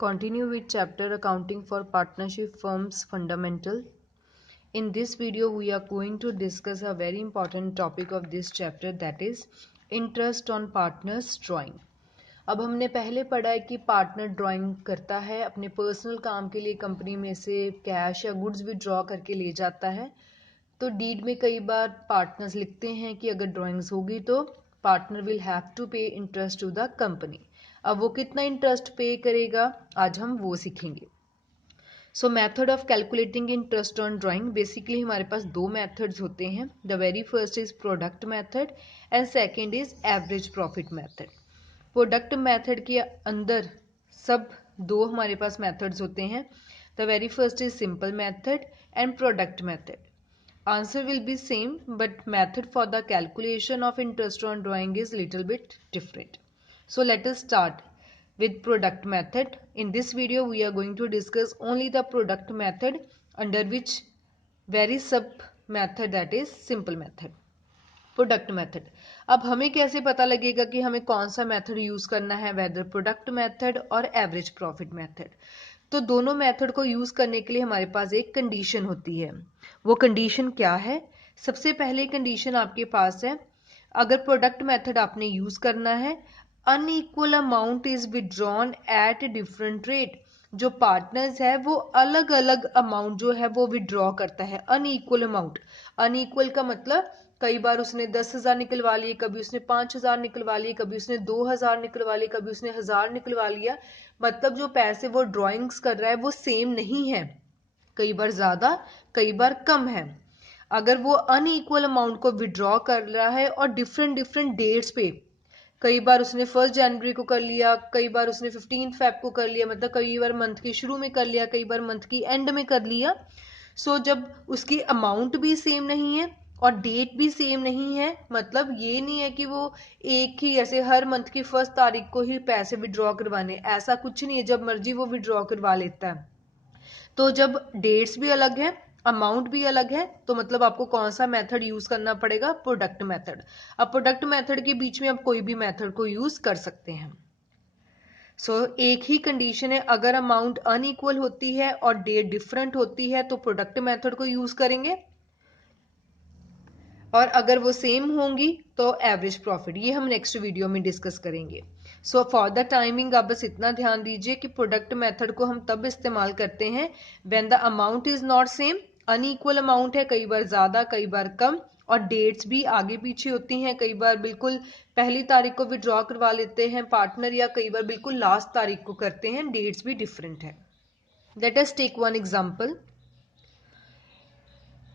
Continue with chapter Accounting for Partnership Firms Fundamental. In this video, we are going to discuss a very important topic of this chapter, that is interest on partners drawing. अब हमने पहले पढ़ा है कि partner drawing करता है, अपने personal काम के लिए कंपनी में से कैश या गुड्स विड्रॉ करके ले जाता है। तो डीड में कई बार पार्टनर्स लिखते हैं कि अगर ड्राइंग्स होगी तो पार्टनर विल हैव टू पे इंटरेस्ट टू द कंपनी। अब वो कितना इंटरेस्ट पे करेगा, आज हम वो सीखेंगे। सो method of calculating interest on drawing, basically हमारे पास दो मेथड्स होते हैं। The very first is product method and second is average profit method. Product method के अंदर सब दो हमारे पास मेथड्स होते हैं। The very first is simple method and product method. Answer will be same, but method for the calculation of interest on drawing is little bit different. So let us start with product method. In this video, we are going to discuss only the product method, under which very sub method, that is simple method. Product method, अब हमें कैसे पता लगेगा कि हमें कौन सा method use करना है, वेदर प्रोडक्ट मेथड और एवरेज प्रॉफिट मेथड। तो दोनों मेथड को यूज करने के लिए हमारे पास एक कंडीशन होती है। वो कंडीशन क्या है? सबसे पहले कंडीशन आपके पास है, अगर प्रोडक्ट मेथड आपने यूज करना है, unequal amount is withdrawn at different rate. जो पार्टनर्स है वो अलग अलग अमाउंट जो है वो विड्रॉ करता है, अनइक्वल अमाउंट। अनइक्वल का मतलब कई बार उसने 10,000 निकलवा लिए, कभी उसने 5,000 निकलवा लिए, कभी उसने 2,000 निकलवा लिए, कभी उसने 1,000 निकलवा लिया। मतलब जो पैसे वो ड्राइंग्स कर रहा है वो सेम नहीं है, कई बार ज्यादा कई बार कम है। अगर वो अनइक्वल अमाउंट को विड्रॉ कर रहा है और डिफरेंट डिफरेंट डेट्स पे, कई बार उसने 1 जनवरी को कर लिया, कई बार उसने 15 फेब को कर लिया, मतलब कई बार मंथ के शुरू में कर लिया, कई बार मंथ की एंड में कर लिया। सो जब उसकी अमाउंट भी सेम नहीं है और डेट भी सेम नहीं है, मतलब ये नहीं है कि वो एक ही ऐसे हर मंथ की 1 तारीख को ही पैसे विड्रॉ करवाने, ऐसा कुछ नहीं है, जब मर्जी वो विड्रॉ करवा लेता है। तो जब डेट्स भी अलग है, अमाउंट भी अलग है, तो मतलब आपको कौन सा मेथड यूज करना पड़ेगा? Product method. अब प्रोडक्ट मेथड के बीच में आप कोई भी मेथड को यूज कर सकते हैं। एक ही कंडीशन है, अगर अमाउंट अनइक्वल होती है और डेट डिफरेंट होती है तो प्रोडक्ट मेथड को यूज करेंगे, और अगर वो सेम होंगी तो एवरेज प्रॉफिट। ये हम नेक्स्ट वीडियो में डिस्कस करेंगे। फॉर द टाइमिंग आप बस इतना ध्यान दीजिए कि प्रोडक्ट मेथड को हम तब इस्तेमाल करते हैं when the amount is not same, unequal amount है, कई बार ज्यादा कई बार कम, और डेट्स भी आगे पीछे होती हैं, कई बार बिल्कुल पहली तारीख को विड्रॉ करवा लेते हैं पार्टनर, या कई बार बिल्कुल लास्ट तारीख को करते हैं, डेट्स भी डिफरेंट है। Let us take one example.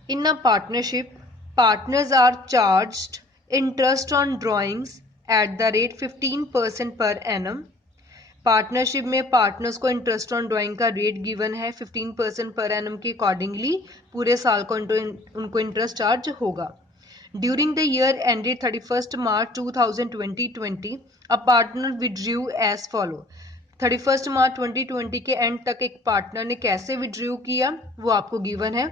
In a partnership, partners are charged interest on drawings at the rate 15% per annum. Partnership में पार्टनर्स को इंटरेस्ट ऑन ड्राइंग का रेट गिवन है 15% पर एनम के अकॉर्डिंगली, पूरे साल को उनको इंटरेस्ट चार्ज होगा। During the year ended 31 March 2020 a partner withdrew as follow. 31 मार्च 2020 के एंड तक एक पार्टनर ने कैसे विड्रू किया वो आपको गिवन है।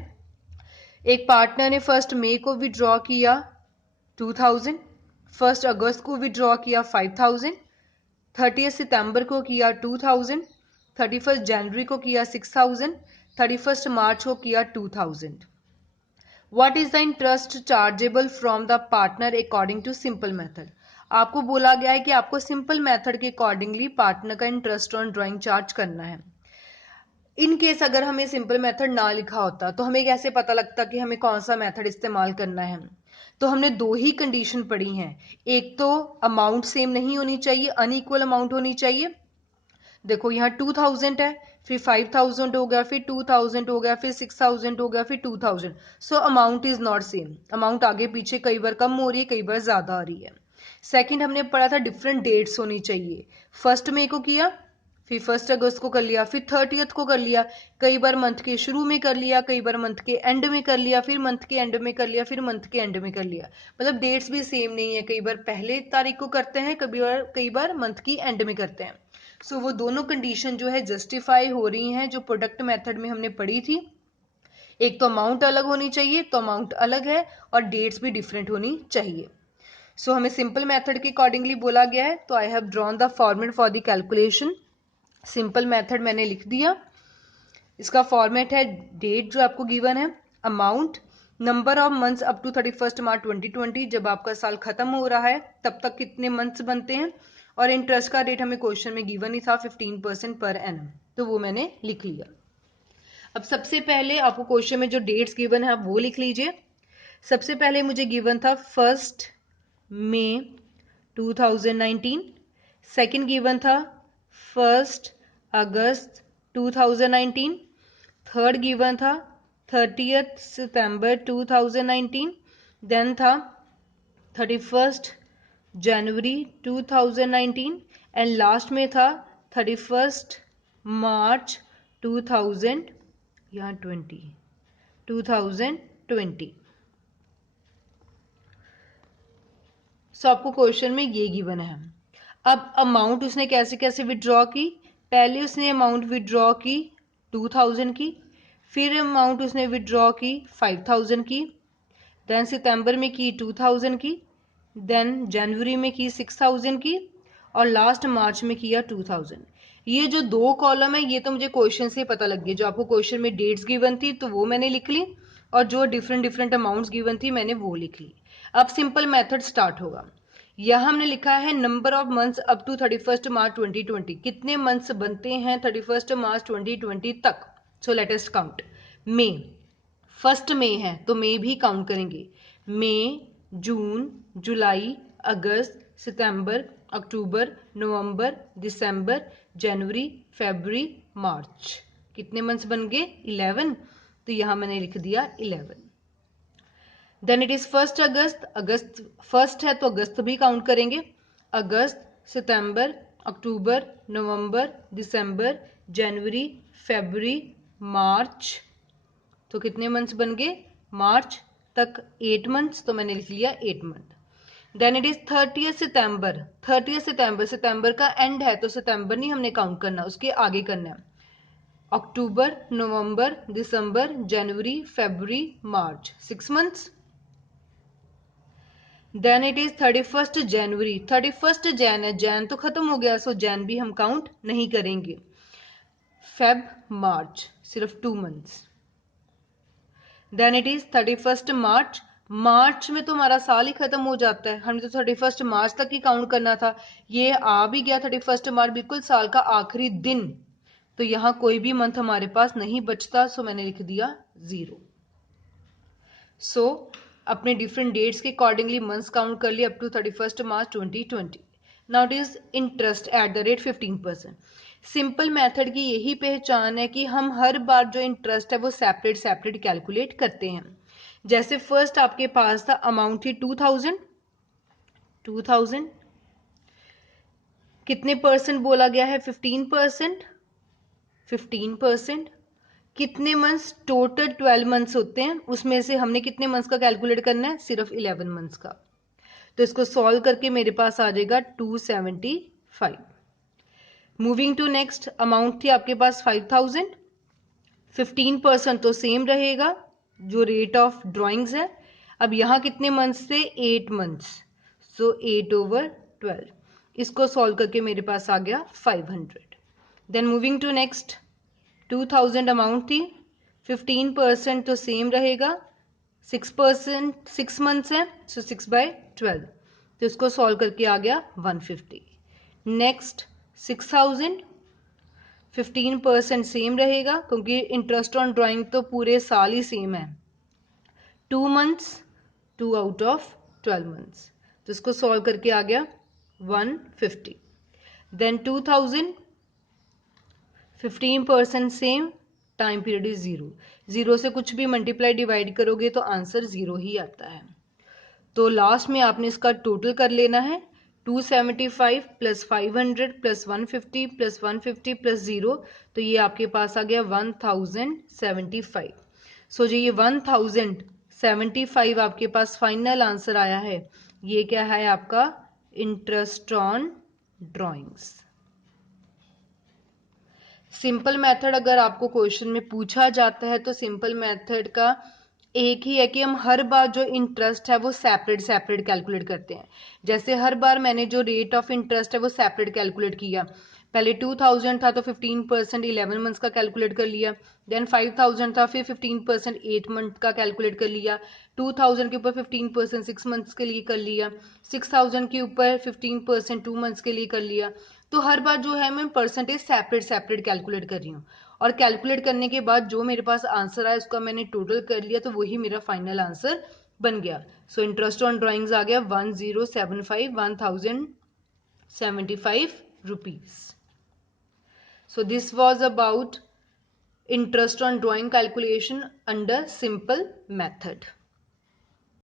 एक पार्टनर ने 1 मई को विड्रॉ किया 2,000, 1 अगस्त को विड्रॉ किया 5,000, 30 सितंबर को किया 2,000, 31 जनवरी को किया 6,000, 31 मार्च को किया 2,000। What is the interest chargeable from the partner according to simple method. आपको बोला गया है कि आपको सिंपल मेथड के अकॉर्डिंगली पार्टनर का इंटरेस्ट ऑन ड्राइंग चार्ज करना है। इन केस अगर हमें सिंपल मेथड ना लिखा होता तो हमें कैसे पता लगता कि हमें कौन सा मेथड इस्तेमाल करना है? तो हमने दो ही कंडीशन पढ़ी हैं, एक तो अमाउंट सेम नहीं होनी चाहिए, अनइक्वल अमाउंट होनी चाहिए। देखो यहाँ 2,000 है, फिर 5,000 हो गया, फिर 2,000 हो गया, फिर 6,000 हो गया, फिर 2,000। So amount is not same, amount आगे पीछे कई बार कम हो रही है, कई बार ज्यादा आ रही है। सेकंड हमने पढ़ा था डिफरेंट डेट्स होनी चाहिए। 1 मई को किया, फिर 1 अगस्त को कर लिया, फिर 30 को कर लिया, कई बार मंथ के शुरू में कर लिया, कई बार मंथ के एंड में कर लिया, फिर मंथ के एंड में कर लिया, फिर मंथ के एंड में कर लिया। मतलब डेट्स भी सेम नहीं है, कई बार पहले तारीख को करते हैं, कई बार मंथ की एंड में करते हैं। वो दोनों कंडीशन जो है जस्टिफाई हो रही हैं जो प्रोडक्ट मेथड में हमने पढ़ी थी। एक तो अमाउंट अलग होनी चाहिए, तो अमाउंट अलग है, और डेट्स भी डिफरेंट होनी चाहिए। हमें सिंपल मेथड के अकॉर्डिंगली बोला गया है, तो I have drawn the format for the calculation. Simple method मैंने लिख दिया। इसका फॉर्मेट है डेट जो आपको गिवन है, amount, number of months up to 31 मार्च 2020, जब आपका साल खत्म हो रहा है तब तक कितने मंथ्स बनते हैं, और इंटरेस्ट का रेट हमें क्वेश्चन में गिवन ही था 15% पर एनम, तो वो मैंने लिख लिया। अब सबसे पहले आपको क्वेश्चन में जो डेट्स गिवन है आप वो लिख लीजिए। सबसे पहले मुझे गिवन था 1 मई 2019, सेकंड गिवन था 1 अगस्त 2019, थर्ड गिवन था 30 सितंबर 2019, देन था 31 जनवरी 2019 एंड लास्ट में था 31 मार्च 2020। सो आपको क्वेश्चन में ये गिवन है। अब अमाउंट उसने कैसे कैसे विड्रॉ की, पहले उसने अमाउंट विड्रॉ की 2000 की, फिर अमाउंट उसने विड्रॉ की 5000 की, देन सितंबर में की 2000 की, देन जनवरी में की 6000 की, और लास्ट मार्च में किया 2000। ये जो दो कॉलम है ये तो मुझे क्वेश्चन से पता लग गया, जो आपको क्वेश्चन में डेट्स गिवन थी तो वो मैंने लिख ली, और जो डिफरेंट डिफरेंट अमाउंट्स गिवन थी मैंने वो लिख ली। अब सिंपल मेथड स्टार्ट होगा। यह हमने लिखा है number of months up to 31 मार्च 2020, कितने मंथ्स बनते हैं 31 मार्च 2020 तक। So let us count. मई, 1 मई है तो मई भी काउंट करेंगे, मई, जून, जुलाई, अगस्त, सितंबर, अक्टूबर, नवंबर, दिसंबर, जनवरी, फरवरी, मार्च, कितने मंथ्स बन गए 11, तो यहां मैंने लिख दिया 11। Then it is 1 August, August first है तो अगस्त भी काउंट करेंगे, अगस्त, सितंबर, अक्टूबर, नवंबर, दिसंबर, जनवरी, फरवरी, मार्च, तो कितने मंथ्स बन गए मार्च तक 8 मंथ्स, तो मैंने लिख लिया 8 मंथ। देन इट इज 30 सितंबर, 30 सितंबर, सितंबर का एंड है तो सितंबर नहीं हमने काउंट करना, उसके आगे करना है, अक्टूबर, नवंबर, दिसंबर, जनवरी, फरवरी, मार्च, 6 मंथ्स। देन इट इज 31 जनवरी, 31 जैन है, जैन तो खत्म हो गया सो जैन भी हम काउंट नहीं करेंगे, फेब, मार्च, सिर्फ 2 मंथ्स। देन इट इज 31 मार्च, मार्च में तो हमारा साल ही खत्म हो जाता है, हमें तो 31 मार्च तक ही काउंट करना था, ये आ भी गया 31 मार्च, बिल्कुल साल का आखिरी दिन, तो यहां कोई भी मंथ हमारे पास नहीं बचता, सो मैंने लिख दिया 0। सो अपने डिफरेंट डेट्स के अकॉर्डिंगली मंथ्स काउंट कर लिए up to 31 March 2020। Now it is interest at the rate 15%। Simple method की यही पहचान है कि हम हर बार जो इंटरेस्ट है वो सेपरेट सेपरेट कैलकुलेट करते हैं। जैसे फर्स्ट आपके पास था अमाउंट थी 2000, कितने परसेंट बोला गया है 15%, 15%, कितने मंथ्स, टोटल 12 मंथ्स होते हैं, उसमें से हमने कितने मंथ्स का कैलकुलेट करना है, सिर्फ 11 मंथ्स का, तो इसको सॉल्व करके मेरे पास आ जाएगा 275। मूविंग टू नेक्स्ट, अमाउंट थी आपके पास 5000, 15% तो सेम रहेगा जो रेट ऑफ ड्रॉइंग्स है। अब यहां कितने मंथ्स थे 8 मंथ्स, सो 8/12, इसको सॉल्व करके मेरे पास आ गया 500। Then moving to next, 2000 amount थी, 15% तो सेम रहेगा, 6%, 6 मंथ्स है सो 6/12, तो इसको सॉल्व करके आ गया 150। नेक्स्ट 6000, 15% सेम रहेगा क्योंकि इंटरेस्ट ऑन ड्राइंग तो पूरे साल ही सेम है, 2 मंथ्स, 2 आउट ऑफ 12 मंथ्स, तो इसको सॉल्व करके आ गया 150। Then 2000, 15% same, time period is 0, 0 से कुछ भी मल्टीप्लाई डिवाइड करोगे तो आंसर 0 ही आता है। तो लास्ट में आपने इसका टोटल कर लेना है, 275 प्लस 500 प्लस 150 प्लस 150 प्लस 0, तो ये आपके पास आ गया 1075। सो जो ये 1075 आपके पास फाइनल आंसर आया है, ये क्या है आपका interest on drawings. Simple method अगर आपको क्वेश्चन में पूछा जाता है तो सिंपल मेथड का एक ही है कि हम हर बार जो इंटरेस्ट है वो सेपरेट सेपरेट कैलकुलेट करते हैं। जैसे हर बार मैंने जो रेट ऑफ इंटरेस्ट है वो सेपरेट कैलकुलेट किया, पहले 2000 था तो 15% 11 मंथ्स का कैलकुलेट कर लिया, देन 5000 था, फिर 15% 8 मंथ का कैलकुलेट कर लिया, 2000 के ऊपर 15% 6 मंथ्स के लिए कर लिया, 6000 के ऊपर 15% 2 मंथ्स के लिए कर लिया। तो हर बार जो है मैं परसेंटेज सेपरेट सेपरेट कैलकुलेट कर रही हूँ, और कैलकुलेट करने के बाद जो मेरे पास आंसर आया उसका मैंने टोटल कर लिया, तो वही मेरा फाइनल आंसर बन गया। सो इंटरेस्ट ऑन ड्राइंग्स आ गया 1075 rupees. So this was about interest on drawing calculation under simple method.